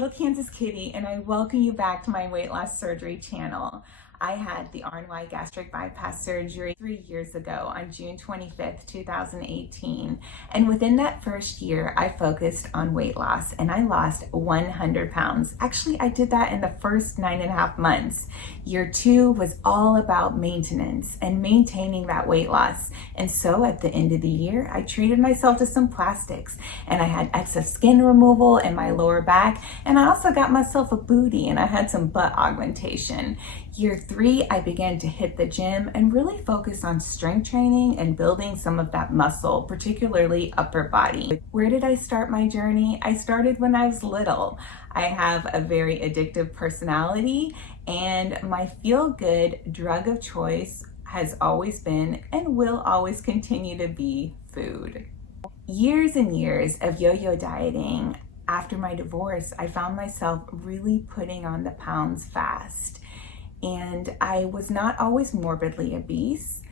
little Kansas Kitty, and I welcome you back to my weight loss surgery channel. I had the RNY gastric bypass surgery 3 years ago on June 25th, 2018. And within that first year, I focused on weight loss and I lost 100 pounds. Actually, I did that in the first 9.5 months. Year 2 was all about maintenance and maintaining that weight loss. And so at the end of the year, I treated myself to some plastics and I had excess skin removal in my lower back. And I also got myself a booty and I had some butt augmentation. Year 3, I began to hit the gym and really focus on strength training and building some of that muscle, particularly upper body. Where did I start my journey? I started when I was little. I have a very addictive personality, and my feel-good drug of choice has always been and will always continue to be food. Years and years of yo-yo dieting. After my divorce, I found myself really putting on the pounds fast. And I was not always morbidly obese.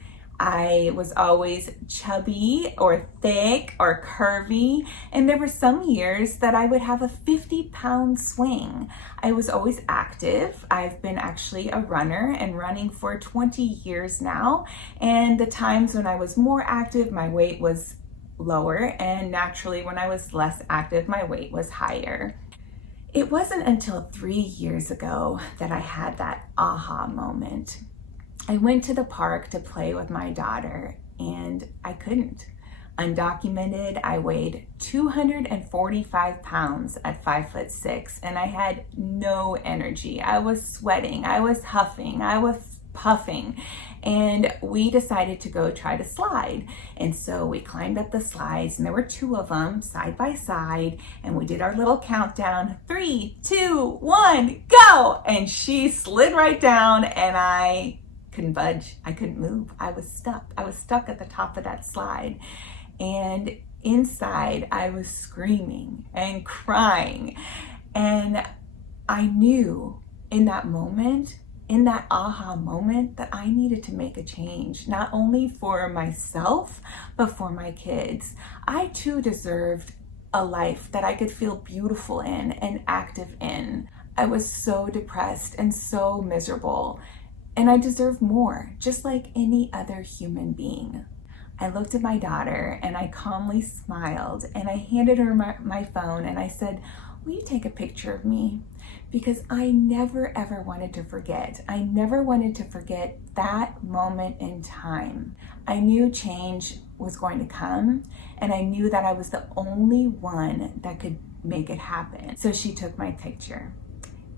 I was always chubby or thick or curvy. And there were some years that I would have a 50-pound swing. I was always active. I've been actually a runner and running for 20 years now. And the times when I was more active, my weight was lower. And naturally, when I was less active, my weight was higher. It wasn't until 3 years ago that I had that aha moment. I went to the park to play with my daughter and I couldn't. Undocumented, I weighed 245 pounds at 5'6" and I had no energy. I was sweating, I was huffing, I was puffing, and we decided to go try to slide. And so we climbed up the slides, and there were 2 of them side by side, and we did our little countdown, 3, 2, 1, go! And she slid right down, and I couldn't budge. I couldn't move. I was stuck. I was stuck at the top of that slide. And inside, I was screaming and crying. And I knew in that moment, in that aha moment, that I needed to make a change, not only for myself, but for my kids. I too deserved a life that I could feel beautiful in and active in. I was so depressed and so miserable, and I deserved more, just like any other human being. I looked at my daughter and I calmly smiled and I handed her my phone and I said, "Will you take a picture of me?" Because I never ever wanted to forget. I never wanted to forget that moment in time. I knew change was going to come, and I knew that I was the only one that could make it happen. So she took my picture.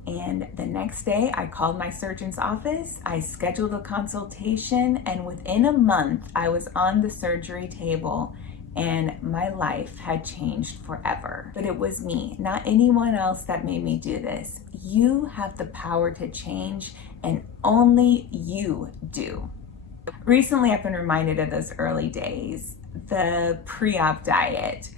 And the next day I called my surgeon's office, I scheduled a consultation, and within a month I was on the surgery table and my life had changed forever. But it was me, not anyone else, that made me do this. You have the power to change, and only you do. Recently, I've been reminded of those early days, the pre-op diet,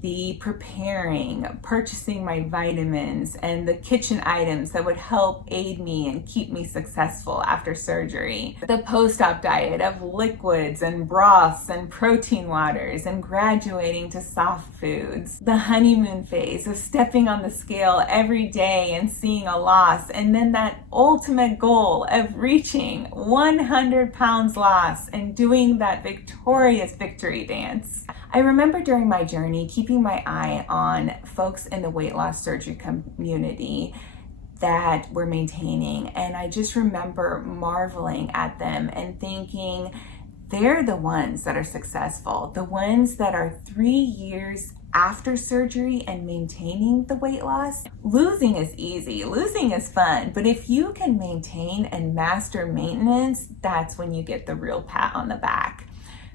the preparing, purchasing my vitamins, and the kitchen items that would help aid me and keep me successful after surgery. The post-op diet of liquids and broths and protein waters and graduating to soft foods. The honeymoon phase of stepping on the scale every day and seeing a loss, and then that ultimate goal of reaching 100 pounds loss and doing that victorious victory dance. I remember during my journey keeping my eye on folks in the weight loss surgery community that were maintaining, and I just remember marveling at them and thinking, they're the ones that are successful, the ones that are 3 years after surgery and maintaining the weight loss. Losing is easy, losing is fun, but if you can maintain and master maintenance, that's when you get the real pat on the back.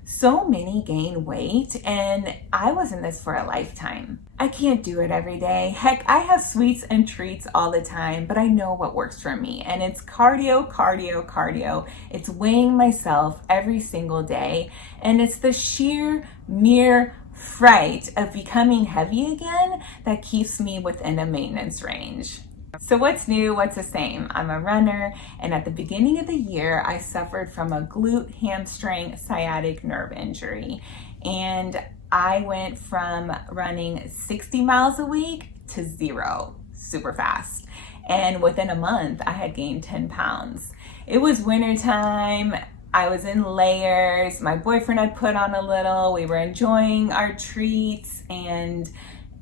So many gain weight, and I was in this for a lifetime. I can't do it every day. Heck, I have sweets and treats all the time, but I know what works for me, and it's cardio, cardio, cardio. It's weighing myself every single day, and it's the mere fright of becoming heavy again that keeps me within a maintenance range. So what's new? What's the same? I'm a runner, and at the beginning of the year, I suffered from a glute hamstring sciatic nerve injury. And I went from running 60 miles a week to 0. super fast. And within a month, I had gained 10 pounds. It was wintertime. I was in layers. My boyfriend had put on a little. We were enjoying our treats and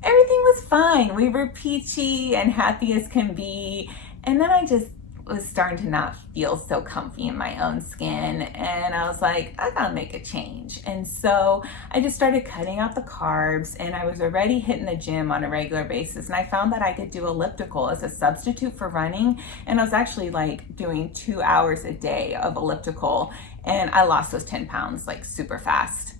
everything was fine. We were peachy and happy as can be. And then I just was starting to not feel so comfy in my own skin, and I was like, I gotta make a change. And so I just started cutting out the carbs, and I was already hitting the gym on a regular basis, and I found that I could do elliptical as a substitute for running, and I was actually like doing 2 hours a day of elliptical, and I lost those 10 pounds like super fast.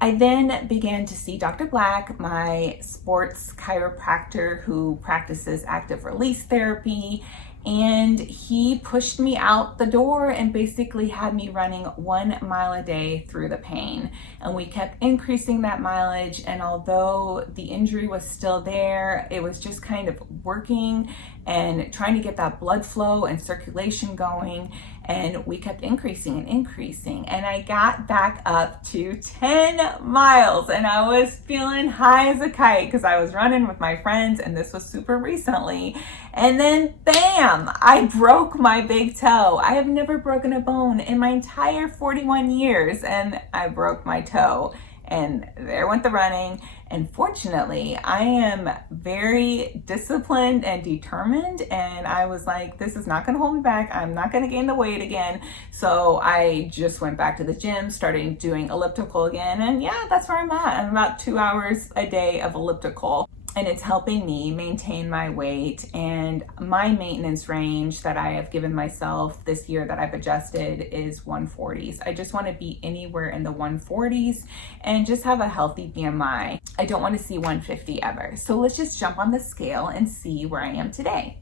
I then began to see Dr. Black, my sports chiropractor who practices active release therapy, and he pushed me out the door and basically had me running 1 mile a day through the pain. And we kept increasing that mileage, and although the injury was still there, it was just kind of working and trying to get that blood flow and circulation going, and we kept increasing and increasing, and I got back up to 10 miles, and I was feeling high as a kite because I was running with my friends, and this was super recently. And then bam, I broke my big toe. I have never broken a bone in my entire 41 years, and I broke my toe. And there went the running. And fortunately, I am very disciplined and determined. And I was like, this is not gonna hold me back. I'm not gonna gain the weight again. So I just went back to the gym, started doing elliptical again. And yeah, that's where I'm at. I'm about 2 hours a day of elliptical. And it's helping me maintain my weight, and my maintenance range that I have given myself this year that I've adjusted is 140s. I just want to be anywhere in the 140s and just have a healthy BMI. I don't want to see 150 ever. So let's just jump on the scale and see where I am today.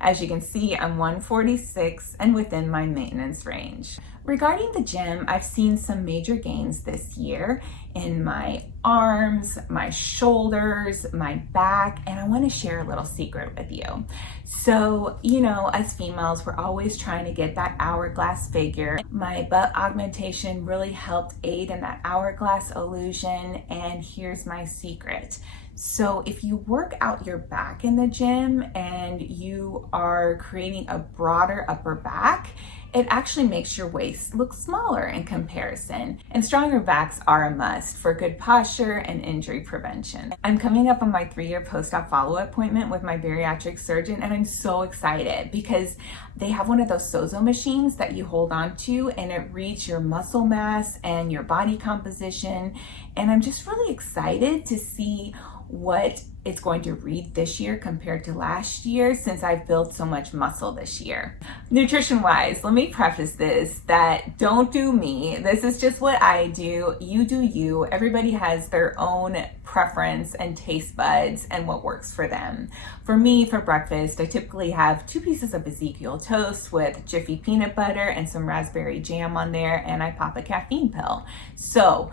As you can see, I'm 146 and within my maintenance range. Regarding the gym, I've seen some major gains this year in my arms, my shoulders, my back, and I want to share a little secret with you. So, you know, as females, we're always trying to get that hourglass figure. My butt augmentation really helped aid in that hourglass illusion, and here's my secret. So if you work out your back in the gym and you are creating a broader upper back, it actually makes your waist look smaller in comparison. And stronger backs are a must for good posture and injury prevention. I'm coming up on my 3-year post-op follow-up appointment with my bariatric surgeon, and I'm so excited because they have one of those Sozo machines that you hold on to, and it reads your muscle mass and your body composition. And I'm just really excited to see what it's going to read this year compared to last year, since I've built so much muscle this year. Nutrition wise, let me preface this that don't do me. This is just what I do. You do you. Everybody has their own preference and taste buds and what works for them. For me, for breakfast, I typically have 2 pieces of Ezekiel toast with Jiffy peanut butter and some raspberry jam on there, and I pop a caffeine pill. So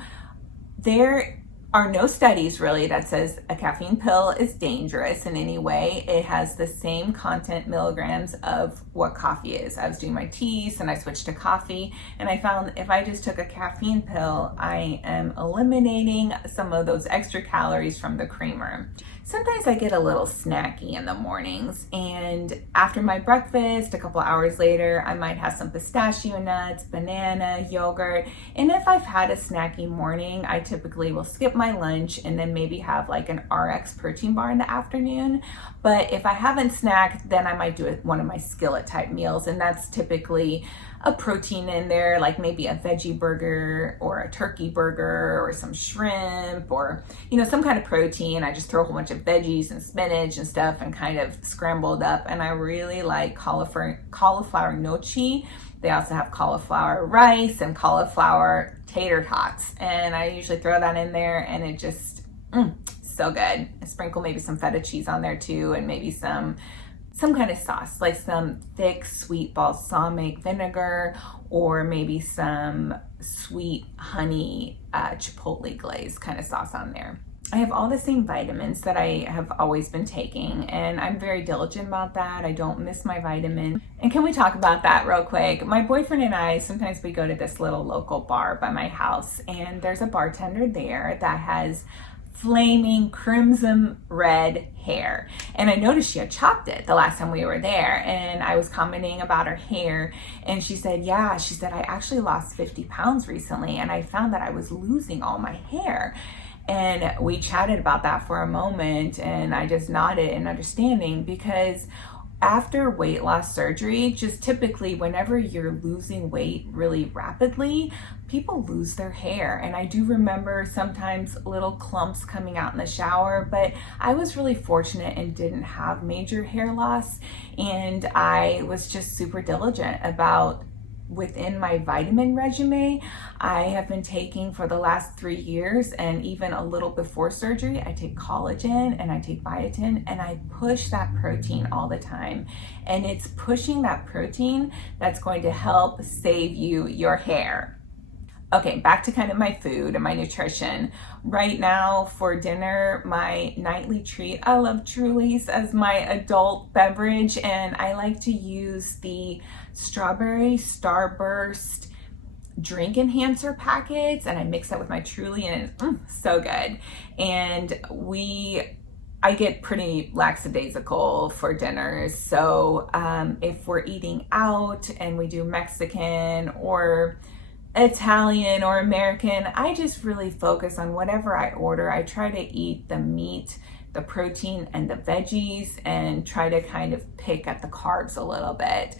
there are no studies really that says a caffeine pill is dangerous in any way. It has the same content milligrams of what coffee is. I was doing my teas and I switched to coffee, and I found if I just took a caffeine pill, I am eliminating some of those extra calories from the creamer. Sometimes I get a little snacky in the mornings, and after my breakfast, a couple hours later, I might have some pistachio nuts, banana, yogurt. And if I've had a snacky morning, I typically will skip my lunch and then maybe have like an RX protein bar in the afternoon. But if I haven't snacked, then I might do one of my skillet type meals, and that's typically a protein in there, like maybe a veggie burger or a turkey burger or some shrimp or, you know, some kind of protein. I just throw a whole bunch of veggies and spinach and stuff and kind of scrambled up. And I really like cauliflower gnocchi. They also have cauliflower rice and cauliflower tater tots. And I usually throw that in there, and it just, so good. I sprinkle maybe some feta cheese on there too, and maybe some kind of sauce, like some thick sweet balsamic vinegar, or maybe some sweet honey chipotle glaze kind of sauce on there. I have all the same vitamins that I have always been taking, and I'm very diligent about that. I don't miss my vitamin. And can we talk about that real quick? My boyfriend and I, sometimes we go to this little local bar by my house, and there's a bartender there that has flaming crimson red hair. And I noticed she had chopped it the last time we were there, and I was commenting about her hair, and she said, yeah, she said, I actually lost 50 pounds recently, and I found that I was losing all my hair. And we chatted about that for a moment, and I just nodded in understanding, because after weight loss surgery, just typically whenever you're losing weight really rapidly, people lose their hair. And I do remember sometimes little clumps coming out in the shower, but I was really fortunate and didn't have major hair loss. And I was just super diligent about within my vitamin regimen. I have been taking for the last 3 years, and even a little before surgery, I take collagen and I take biotin, and I push that protein all the time. And it's pushing that protein that's going to help save you your hair. Okay, back to kind of my food and my nutrition. Right now for dinner, my nightly treat, I love Truly's as my adult beverage, and I like to use the strawberry Starburst drink enhancer packets, and I mix that with my Truly, and it's so good. And I get pretty lackadaisical for dinners, so if we're eating out and we do Mexican or Italian or American, I just really focus on whatever I order. I try to eat the meat, the protein, and the veggies, and try to kind of pick at the carbs a little bit.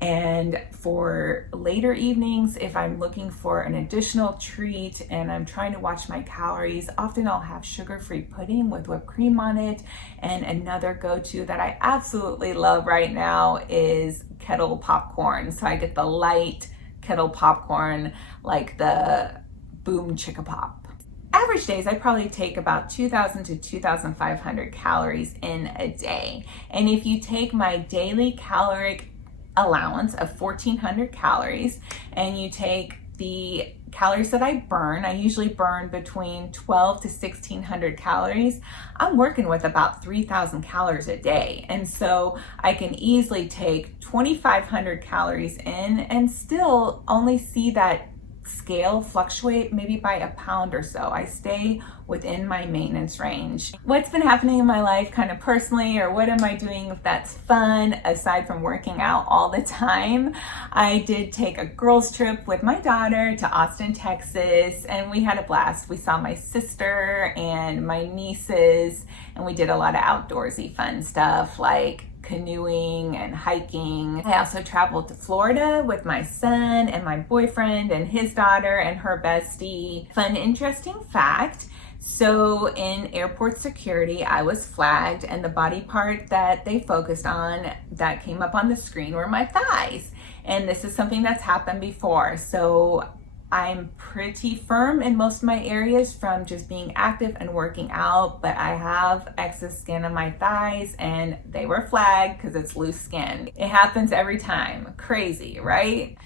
And for later evenings, if I'm looking for an additional treat and I'm trying to watch my calories, often I'll have sugar-free pudding with whipped cream on it. And another go-to that I absolutely love right now is kettle popcorn. So I get the light kettle popcorn, like the Boom Chicka Pop. Average days, I probably take about 2,000 to 2,500 calories in a day. And if you take my daily caloric allowance of 1,400 calories and you take the calories that I burn, I usually burn between 12 to 1,600 calories. I'm working with about 3,000 calories a day. And so I can easily take 2,500 calories in and still only see that scale fluctuate maybe by a pound or so. I stay within my maintenance range. What's been happening in my life kind of personally, or what am I doing that's fun aside from working out all the time? I did take a girls trip with my daughter to Austin, Texas, and we had a blast. We saw my sister and my nieces, and we did a lot of outdoorsy fun stuff like canoeing and hiking. I also traveled to Florida with my son and my boyfriend and his daughter and her bestie. Fun, interesting fact. So in airport security, I was flagged, and the body part that they focused on that came up on the screen were my thighs. And this is something that's happened before. So I'm pretty firm in most of my areas from just being active and working out, but I have excess skin on my thighs, and they were flagged because it's loose skin. It happens every time. Crazy, right?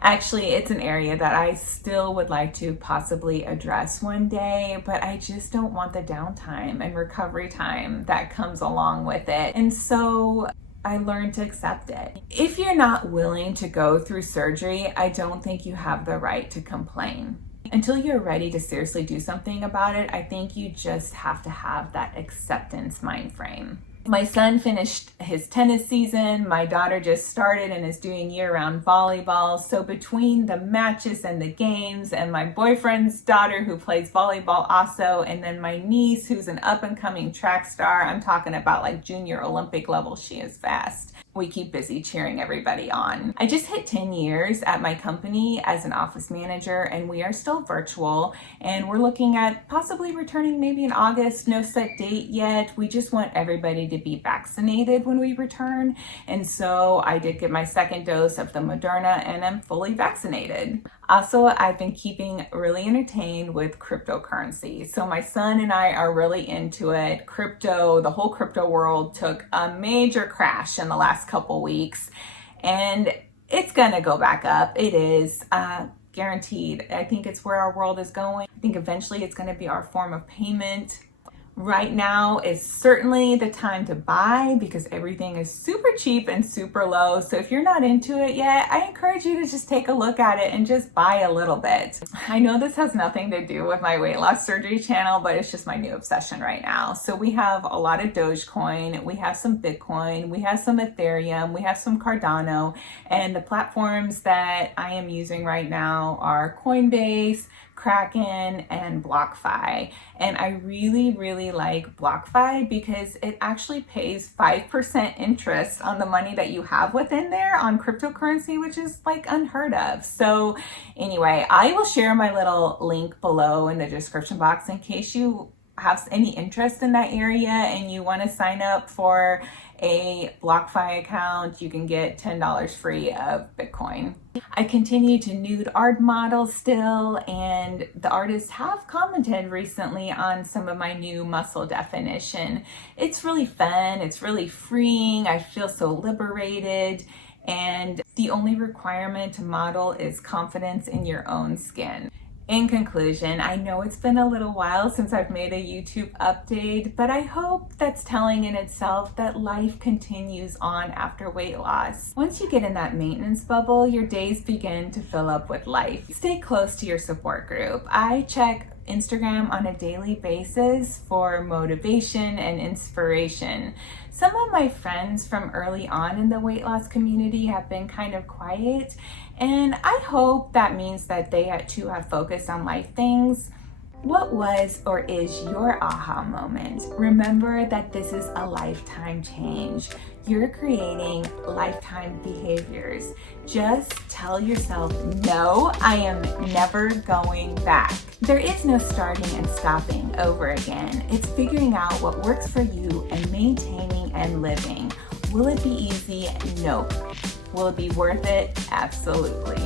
Actually, it's an area that I still would like to possibly address one day, but I just don't want the downtime and recovery time that comes along with it. And so I learned to accept it. If you're not willing to go through surgery, I don't think you have the right to complain. Until you're ready to seriously do something about it, I think you just have to have that acceptance mind frame. My son finished his tennis season. My daughter just started and is doing year-round volleyball. So between the matches and the games, and my boyfriend's daughter who plays volleyball also, and then my niece who's an up-and-coming track star, I'm talking about like junior Olympic level, she is fast. We keep busy cheering everybody on. I just hit 10 years at my company as an office manager, and we are still virtual, and we're looking at possibly returning maybe in August. No set date yet. We just want everybody to be vaccinated when we return. And so I did get my second dose of the Moderna, and I'm fully vaccinated. Also, I've been keeping really entertained with cryptocurrency. So my son and I are really into it. Crypto, the whole crypto world took a major crash in the last couple weeks, and it's gonna go back up. It is guaranteed. I think it's where our world is going. I think eventually it's gonna be our form of payment. Right now is certainly the time to buy because everything is super cheap and super low. So if you're not into it yet, I encourage you to just take a look at it and just buy a little bit. I know this has nothing to do with my weight loss surgery channel, but it's just my new obsession right now. So we have a lot of Dogecoin, we have some Bitcoin, we have some Ethereum, we have some Cardano, and the platforms that I am using right now are Coinbase, Kraken, and BlockFi. And I really like BlockFi because it actually pays 5% interest on the money that you have within there on cryptocurrency, which is like unheard of. So anyway, I will share my little link below in the description box in case you have any interest in that area and you want to sign up for a BlockFi account. You can get $10 free of Bitcoin. I continue to nude art model still, and the artists have commented recently on some of my new muscle definition. It's really fun, it's really freeing, I feel so liberated, and the only requirement to model is confidence in your own skin. In conclusion, I know it's been a little while since I've made a YouTube update, but I hope that's telling in itself that life continues on after weight loss. Once you get in that maintenance bubble, your days begin to fill up with life. Stay close to your support group. I check Instagram on a daily basis for motivation and inspiration. Some of my friends from early on in the weight loss community have been kind of quiet, and I hope that means that they too have focused on life things. What was or is your aha moment? Remember that this is a lifetime change. You're creating lifetime behaviors. Just tell yourself, no, I am never going back. There is no starting and stopping over again. It's figuring out what works for you and maintaining and living. Will it be easy? Nope. Will it be worth it? Absolutely.